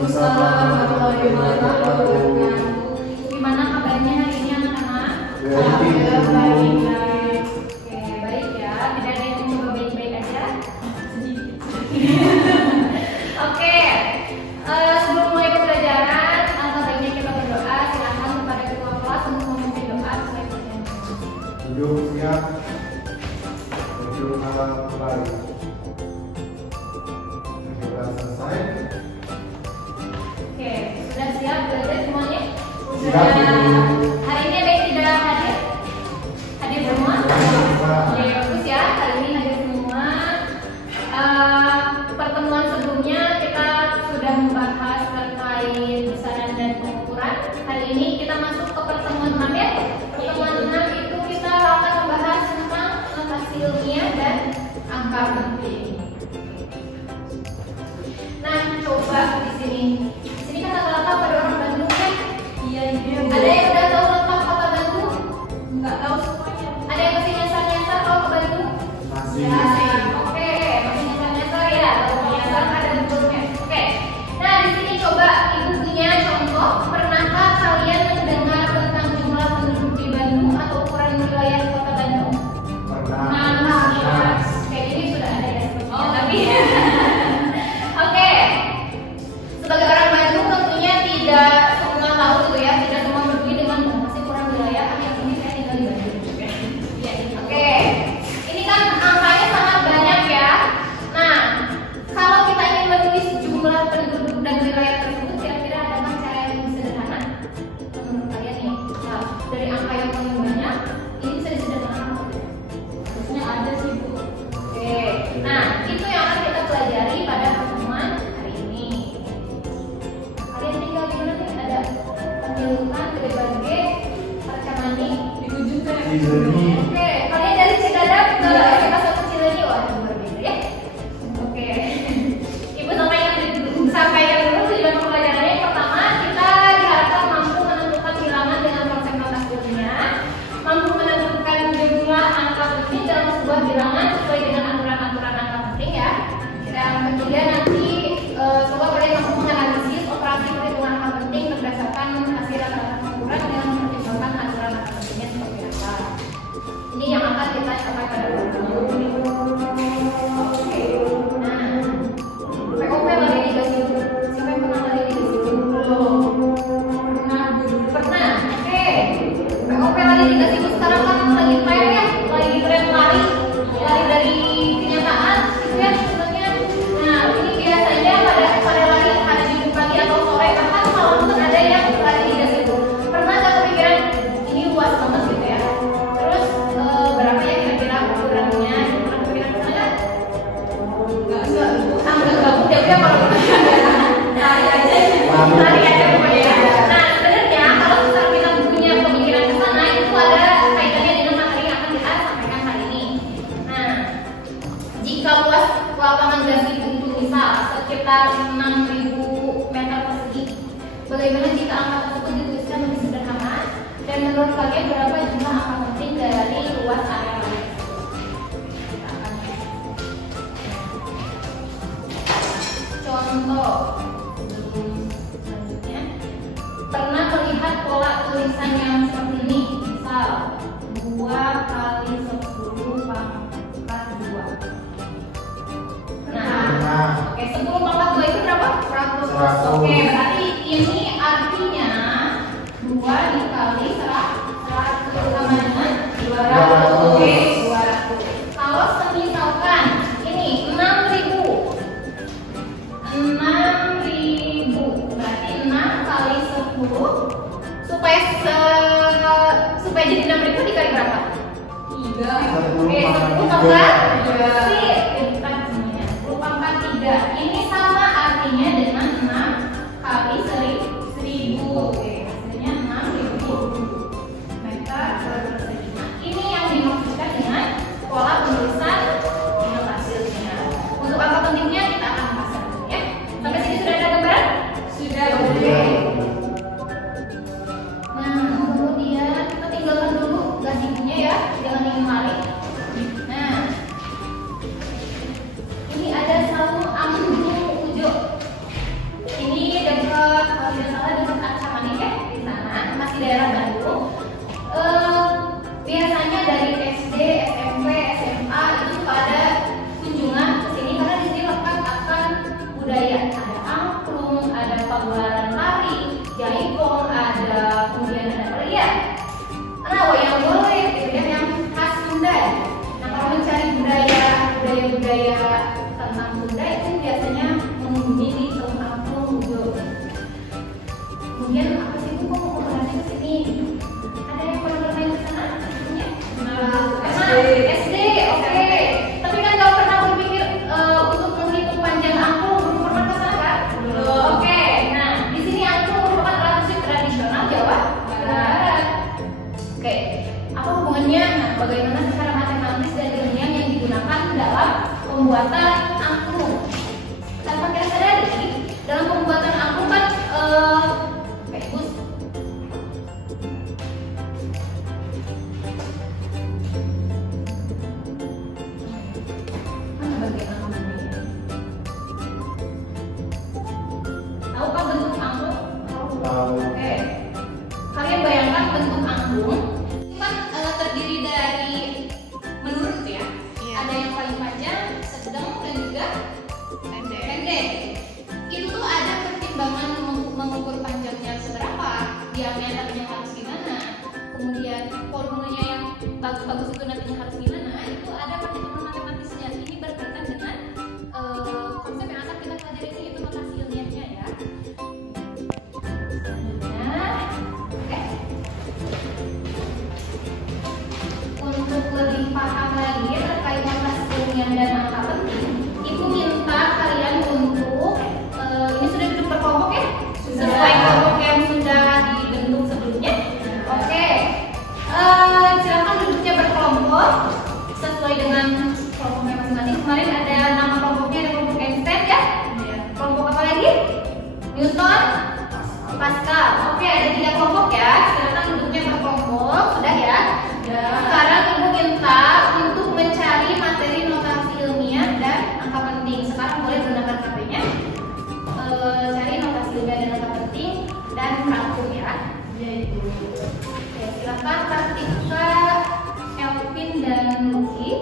Waalaikumsalam warahmatullahi wabarakatuh. Gimana kabarnya hari ini anak-anak? Alhamdulillah baik. Oke, baik ya. Tidak ada yang mencoba baik-baik aja? Oke. Sebelum mulai pembelajaran, alangkah baiknya kita berdoa. Silakan kepada ketua kelas untuk memimpin doa selesai pelajaran. Duduk siap. Duduk malam kembali. Sudah selesai. Oke, sudah siap belajar semuanya? Siap. Hari ini ada yang tidak hadir? Hadir semua? Oke, bagus ya. Hari ini hadir semua. Pertemuan sebelumnya kita sudah membahas terkait besaran dan pengukuran. Hari ini kita masuk ke pertemuan 6 ya. Pertemuan 6 itu kita akan membahas tentang notasi ilmiah dan angka penting. Nah, coba di sini. Di sini kan rata-rata pada orang Bandung kan? Iya. Ada yang udah tahu letak kota Bandung? Enggak tahu semuanya. Ada yang masih nyasar-nyasar kalau ke Bandung? Masih. Ya, oke, masih nyasar-nyasar ya. Kalau nyasar ada bentuknya. Oke. Nah, di sini coba ibu punya contoh. Pernahkah kalian mendengar tentang jumlah penduduk di Bandung atau ukuran wilayah kota Bandung? Pernah. Kayak ini sudah ada ya sebetulnya, tapi oke. Sebagai orang Bandung tentunya tidak semua tahu gitu ya, tidak semua berdiri dengan masih kurang wilayah. Yang ini saya tinggal di Bandung. Oke. Ini kan angkanya sangat banyak ya. Nah, kalau kita ingin menulis jumlah penduduk dan wilayah tersebut, kira-kira adakah cara yang lebih sederhana menurut kalian nih? Nah, dari angka yang paling banyak, ini bisa disederhanakan atau tidak? Harusnya ada sih Bu. Oke. Nah, itu yang akan kita pelajari pada pertemuan hari ini. Kalian tinggal di mana nih? Ada penyeluruhan ke berbagai percakapan nih di ujung sana. Cileunyi. Oke, kalian dari Cikadap ke SMA 1 Cileunyi, wah berbeda ya. Oke. Ibu sampaikan dulu tujuan pembelajarannya. Yang pertama, kita diharapkan mampu menentukan bilangan dengan konsep notasi ilmiah, mampu menentukan jumlah angka penting dalam sebuah bilangan sesuai dengan aturan-aturan angka penting ya. Dan kemudian nanti coba kalian mampu menganalisis operasi perhitungan angka penting berdasarkan hasil rata-rata pengukuran dengan mempertimbangkan aturan angka pentingnya seperti apa. Ini yang akan kita capai pada pertemuan ini. Oke. Nah, POP validasi. Siapa yang pernah validasi? Pernah. Oke. POP validasi itu sekarang kan lagi tren ya, lagi tren lari dari kenyataan gitu ya sebenarnya. Nah, ini biasanya pada lari ada di pagi atau sore, bahkan malam pun ada yang validasi itu. Pernah nggak kepikiran ini luas banget gitu ya? Terus berapa ya kira-kira ukurannya? Pernah kepikiran ke sana? Enggak mudah ya kalau lari aja pokoknya. Nah, sebenarnya kalau misalnya kita punya pemikiran ke sana, itu ada kaitannya dengan materi yang akan kita sampaikan hari ini. Nah, jika luas lapangan gasi buntu misal sekitar 6.000 meter persegi, bagaimana jika angka tersebut dituliskan lebih sederhana? Dan menurut kalian berapa jumlah angka penting dari luas area tersebut? Kita akan contoh selanjutnya. Pernah melihat pola tulisan yang seperti ini? Misal 2 kali 10 pangkat 2. Nah, oke, 10 pangkat 2 itu berapa? 100. 100. Oke, berarti ini artinya 2 dikali 100 sama dengan 200. Oke, 200. Kalau semisalkan ini 6.000, berarti 6 kali 10 supaya jadi 6.000 dikali berapa? 3. Oke, 10 pangkat 10 pangkat 3. Ini sama artinya dengan 6 kali 1.000. Oke, hasilnya 6.000 meter persegi. Ini yang dimaksudkan dengan pola penulisan notasi ilmiah. Untuk angka pentingnya kita akan bahas dulu ya. Sampai sini sudah ada gambaran? Sudah. Oke. Nah, kemudian kita tinggalkan dulu gajinya ya, jangan ingin lari. Nah, ini ada saung angklung ujo. Ini SD, oke. Tapi kan nggak pernah berpikir untuk menghitung panjang angklung, belum pernah ke sana kan? Oke. Nah, di sini angklung merupakan alat musik tradisional Jawa Barat. Oke. Apa hubungannya? Nah, bagaimana secara matematis dan ilmiah yang digunakan dalam pembuatan angklung? Tanpa kita sadari, dalam pembuatan angklung kan bagus. Mana bagian anglungnya? Tahukah bentuk angklung? Tahu. Oke. Kalian bayangkan bentuk angklung kan terdiri dari menurut ya. Ada yang paling panjang, sedang dan juga pendek. Itu tuh ada pertimbangan mengukur panjangnya seberapa, diameternya harus gimana, kemudian volumenya yang bagus-bagus itu nantinya harus gimana. Itu ada pertimbangan matematisnya. Ini berkaitan dengan konsep yang akan kita pelajari ini, itu notasi ilmiahnya ya. Nah, oke. Untuk lebih paham lagi terkait notasi ilmiah dan angka penting, Ibu minta kalian untuk ini sudah duduk berkelompok ya? Sesuai kelompok yang sudah dibentuk sebelumnya. Oke. Silakan duduknya berkelompok sesuai dengan kelompoknya masing-masing. Kemarin ada nama kelompoknya, ada kelompok Einstein ya? Kelompok apa lagi? Newton, Pascal. Oke, ada 3 kelompok ya. Silakan duduknya berkelompok, sudah ya? Sekarang Ibu minta untuk mencari materi notasi ilmiah dan angka penting. Sekarang boleh gunakan HP-nya. Cari notasi ilmiah dan angka penting dan rangkum ya. Oke, silakan Kartika, Elvin dan Lucky.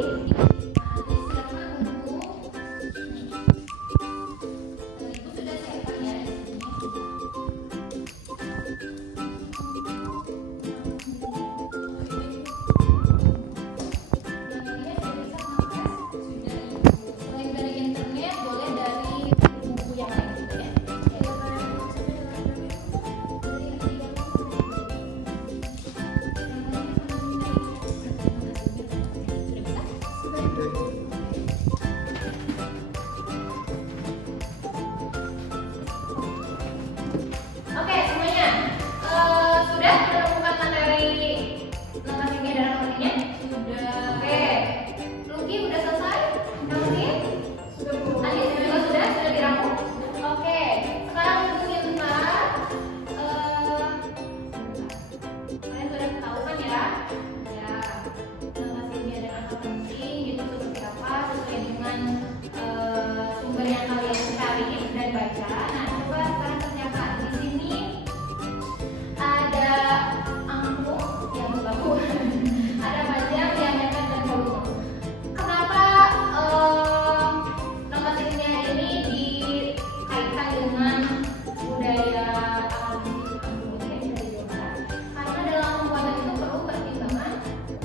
Silakan untuk Ibu sudah siapkan ya di sini. Selain dari internet, boleh dari buku yang lain juga ya. Oke, semuanya sudah menemukan materi notasi ilmiah dan angka pentingnya? Sudah. Oke, Lucky udah selesai? Elvin? Anis juga sudah dirangkum? Oke, sekarang Ibu minta kalian sudah tahu kan ya? Ya, notasi ilmiah dan angka penting itu seperti apa sesuai dengan sumber yang kalian cari dan baca. Nah, coba sekarang kerjakan. Di sini ada angklung yang bagus, ada panjang, diameter dan volume. Kenapa notasi ilmiah ini dikaitkan dengan budaya angklung ini dari Jawa Barat? Karena dalam pembuatan itu perlu pertimbangan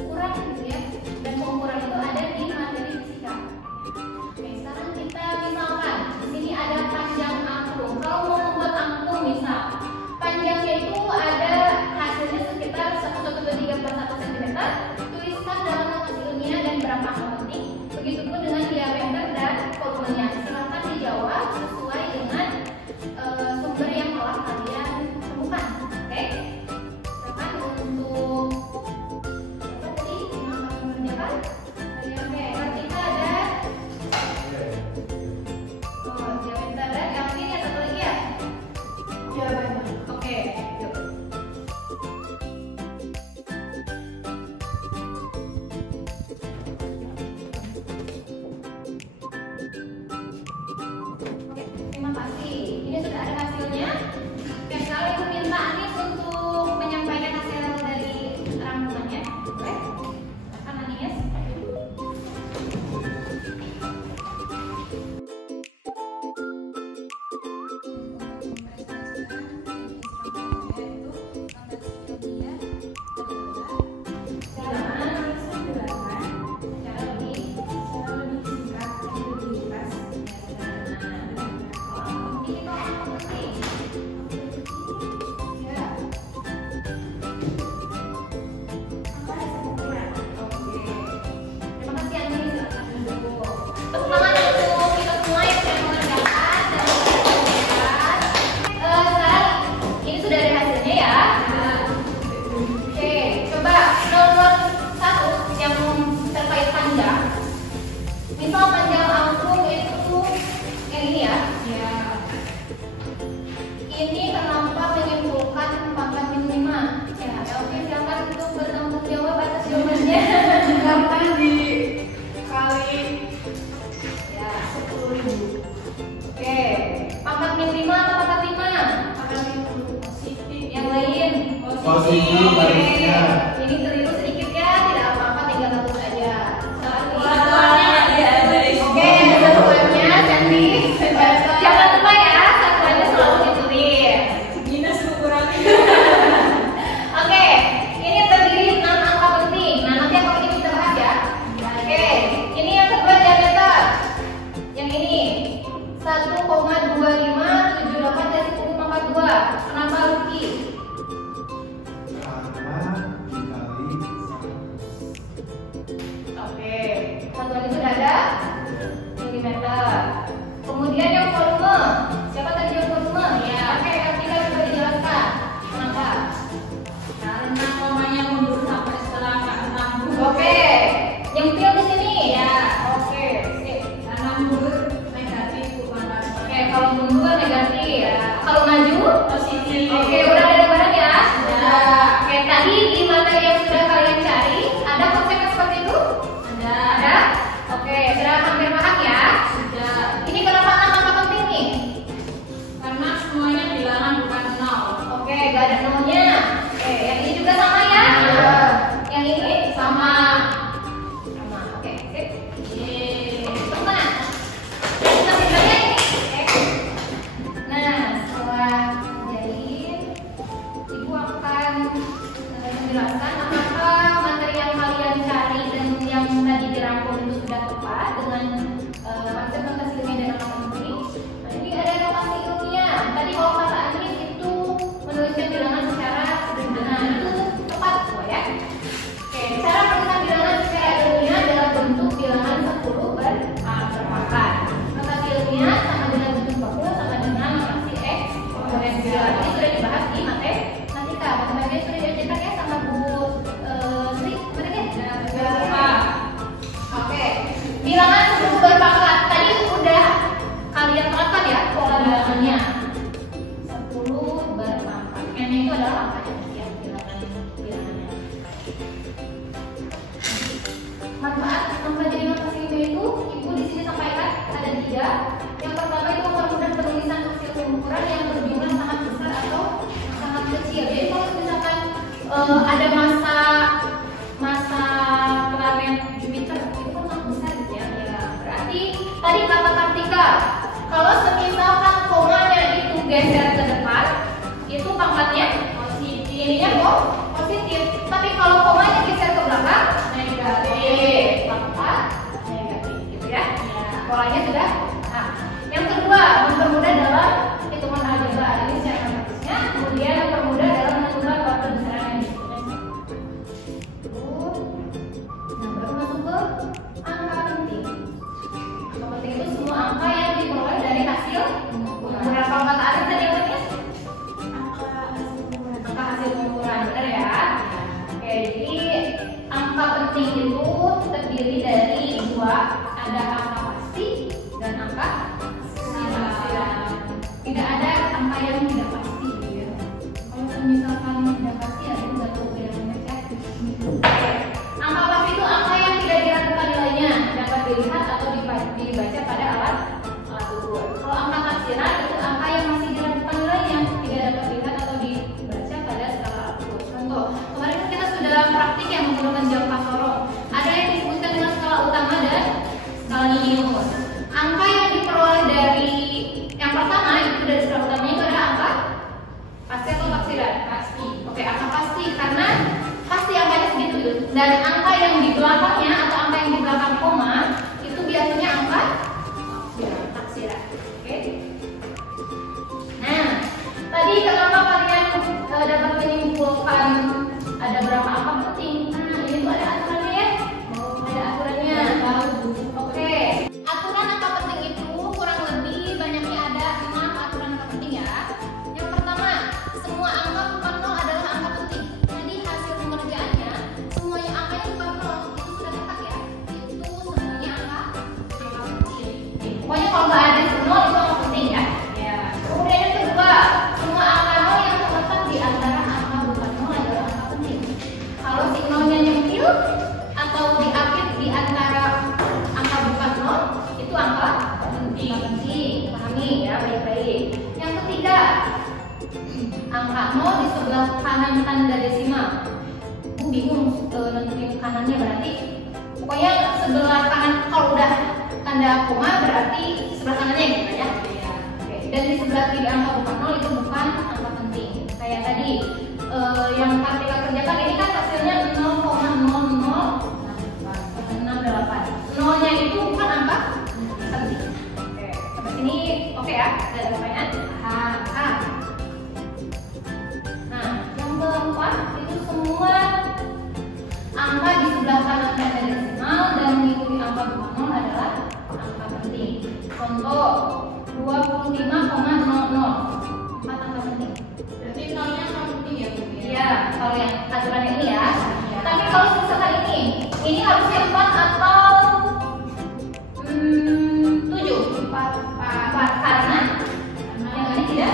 ukuran gitu ya, dan pengukuran itu ada di materi fisika. Oke, sekarang kita misalkan di sini ada panjang angklung. Kalau mau membuat angklung misal panjangnya itu ada hasilnya sekitar 1,341 cm. Tuliskan dalam notasi ilmiah dan berapa angka penting. Begitupun dengan diameter dan volumenya. Silakan dijawab sesuai dengan sumber yang telah kalian temukan. Oke? Silakan untuk apa tadi yang akan mengerjakan? Oke, Kartika ada diameter dan Elvin ya, satu lagi ya? Ya, banyak. Oke, yuk. Pangkat 5 atau pangkat 5? Yang lain? Positif barisnya. Ini keliru sedikit ya, tidak apa-apa, tinggal satu saja. Oke, satuannya cantik. Jangan lupa ya, satuannya selalu ditulis. Oke, ini terdiri 6 angka penting. Nah, nanti angka ini kita bahas ya. Oke, ini yang kedua diameter. Yang ini 1,2578 dari 10 pangkat 2. Kenapa rugi? Oke, satuannya sudah ada? Milimeter. Kemudian yang volume. Siapa tadi yang volume? Ya. Oke, yang kita coba dijelaskan. Kenapa? Karena komanya mundur sampai setelah angka 6. Oke, nyempil di sini ya. Oke, sip. Karena mundur negatif bukan positif. Oke, kalau mundur negatif ya. Kalau maju Positif. Oke, udah ada gambaran ya? Sudah. Oke, tadi di materi yang sudah kalian cari, ada konsepnya seperti itu? Ada. Ada? Oke, sudah hampir paham ya? Sudah. Ini kenapa angka penting nih? Karena semuanya bilangan bukan 0. Oke, gak ada nolnya. Oke, yang ini juga sama ya? Iya. Yang ini sama. Sama. Oke, sip. Yeay. Teman. Kita belajar ini. Oke. Nah, setelah jadi, Ibu akan menjelaskan apakah materi yang kalian cari dan yang tadi dirangkum itu sudah tepat dengan konsep notasi ilmiah dan angka penting. Nah, ini ada notasi ilmiah. Tadi kalau kata Anis itu menuliskan bilangan secara sederhana, itu tepat semua ya. Oke, cara menuliskan bilangan secara ilmiah dalam bentuk bilangan 10 berpangkat. Notasi ilmiah sama dengan bentuk baku sama dengan notasi eksponensial. Ini sudah dibahas di matematika. Matematika sudah diajarkan ya sama Bu Sri. Mana dia? Oke, bilangan 10 berpangkat tadi udah kalian terapkan ya pola bilangannya. 10 berpangkat. N-nya itu adalah angkanya ya, bilangannya. Manfaat mempelajari notasi ilmiah itu, Ibu di sini sampaikan ada 3. Yang pertama itu mempermudah penulisan hasil pengukuran yang berjumlah sangat besar atau sangat kecil. Jadi kalau misalkan ada masa planet Jupiter itu kan sangat besar gitu ya. Ya, berarti tadi kata Kartika, kalau semisalkan komanya itu geser ke depan, itu pangkatnya positif. Ininya kok positif. Tapi kalau komanya geser ke belakang, negatif. Pangkat negatif gitu ya. Polanya sudah. Nah, yang kedua mempermudah dalam hitungan algebra. Ini secara matematisnya. Kemudian mempermudah dalam menentukan waktu besaran yang dihitung. Nah, baru masuk ke angka penting. Angka penting itu semua angka yang diperoleh dari hasil pengukuran. Kalau kata Arif tadi apa nih? Angka hasil pengukuran, benar ya? Oke, jadi angka penting itu terdiri dari 2, ada angka pasti dan angka silang. Tidak ada angka yang tidak pasti gitu ya. Kalau misalkan tidak pasti ya itu nggak tahu bedanya ya. Angka pasti itu angka yang tidak diragukan nilainya, dapat dilihat atau dibaca pada alat ukur. Kalau angka taksiran itu angka yang masih diragukan nilainya, tidak dapat dilihat atau dibaca pada skala alat ukur. Contoh, kemarin kan kita sudah praktik yang menggunakan jam Pasoro. Ada yang disebutkan dengan skala utama dan skala minimum. Angka yang diperoleh dari yang pertama itu dari skala Pokoknya sebelah kanan, kalau udah tanda koma berarti sebelah kanannya gitu ya. Oke. Dan di sebelah kiri angka bukan 0 itu bukan angka penting. Kayak tadi yang Kartika kerjakan ini kan hasilnya 0,0068. Nolnya itu bukan angka penting. Oke, sampai sini oke ya? Ada pertanyaan? Nah, yang keempat itu semua angka di sebelah kanan tanda desimal dan mengikuti angka bukan 0 adalah angka penting. Contoh 25,00. 4 angka penting. Berarti nolnya angka penting ya, Bu? Iya, kalau yang aturan ini ya. Tapi kalau misalkan ini harusnya 4 atau 7. 4 karena yang ini tidak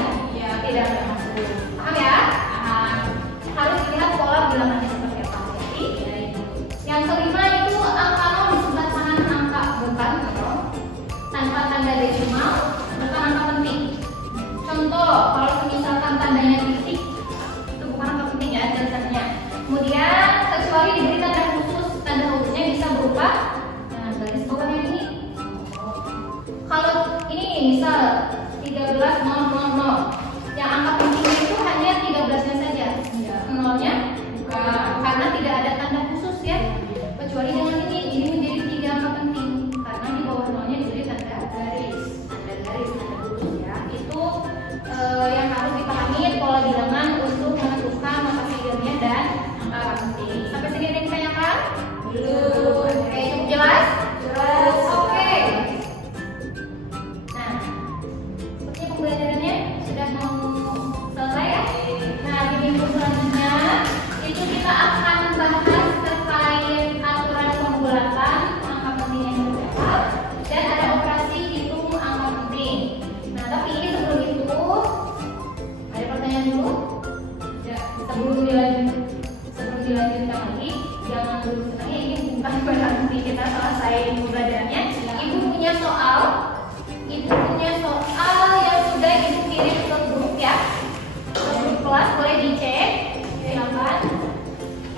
termasuk. Paham ya? Harus dilihat pola bilangannya seperti apa. Jadi yang kelima itu angka 0 di sebelah kanan angka bukan 0 tanpa tanda desimal bukan angka penting. Contoh kalau misalkan tandanya titik itu bukan angka penting ya dasarnya. Kemudian kecuali diberi tanda khususnya bisa berupa garis bawah yang ini. Kalau ini misal 13.000 yang angka pentingnya itu hanya 13-nya saja, nolnya karena tidak ada tanda khusus ya. Kecuali dengan ini menjadi 3 angka penting karena di bawah nolnya diberi tanda garis lurus ya. Itu yang harus dipahami pola bilangan untuk menentukan masa hasilnya dan angka penting. Sampai sini ada yang ditanyakan? Belum. Oke, cukup jelas? Jelas. Oke. Nah, sepertinya pembelajarannya sudah mau selesai ya. Nah, di minggu selanjutnya itu kita akan membahas terkait aturan pembulatan angka penting yang berbeda dan ada operasi hitung angka penting. Nah, tapi sebelum itu ada pertanyaan dulu? Ya, sebelum dilanjutkan lagi, jangan dulu senangnya ini bukan berarti kita selesai pembelajarannya. Ibu punya soal yang sudah ibu kirim ke grup ya, ke grup kelas, boleh dicek. Silakan.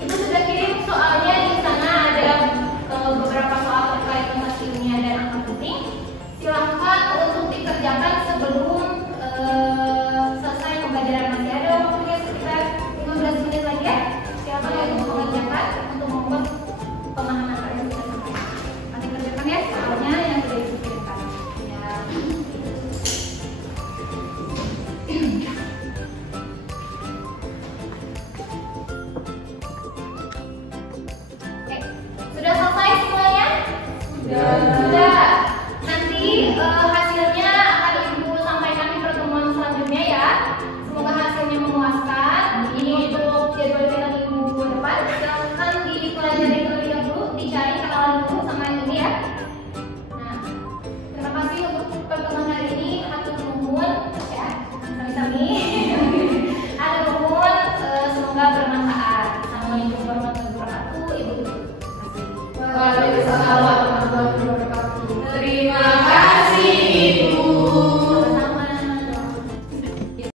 Ibu sudah kirim soalnya, di sana ada beberapa soal terkait tempat ilmiah dan angka penting. Silakan untuk dikerjakan sebelum selesai pembelajaran. Masih ada waktunya sekitar 15 menit lagi ya. Silakan untuk mengerjakan untuk membuat pemahaman kalian sudah sampai. Nanti kerjakan ya soalnya yang sudah ibu kirimkan. Ya. Oke, sudah selesai semuanya? Sudah. Nanti hasilnya akan ibu sampaikan di pertemuan selanjutnya ya. Semoga hasilnya memuaskan. Ini untuk jadwal kita minggu depan. Silahkan dipelajari terlebih dahulu, dicari kenalan dulu sama yang ini ya. Nah, terima kasih untuk pertemuan hari ini. Hatur nuhun ya, sami-sami. Hatur nuhun, semoga bermanfaat. Assalamualaikum warahmatullahi wabarakatuh. Ibu. Waalaikumsalam.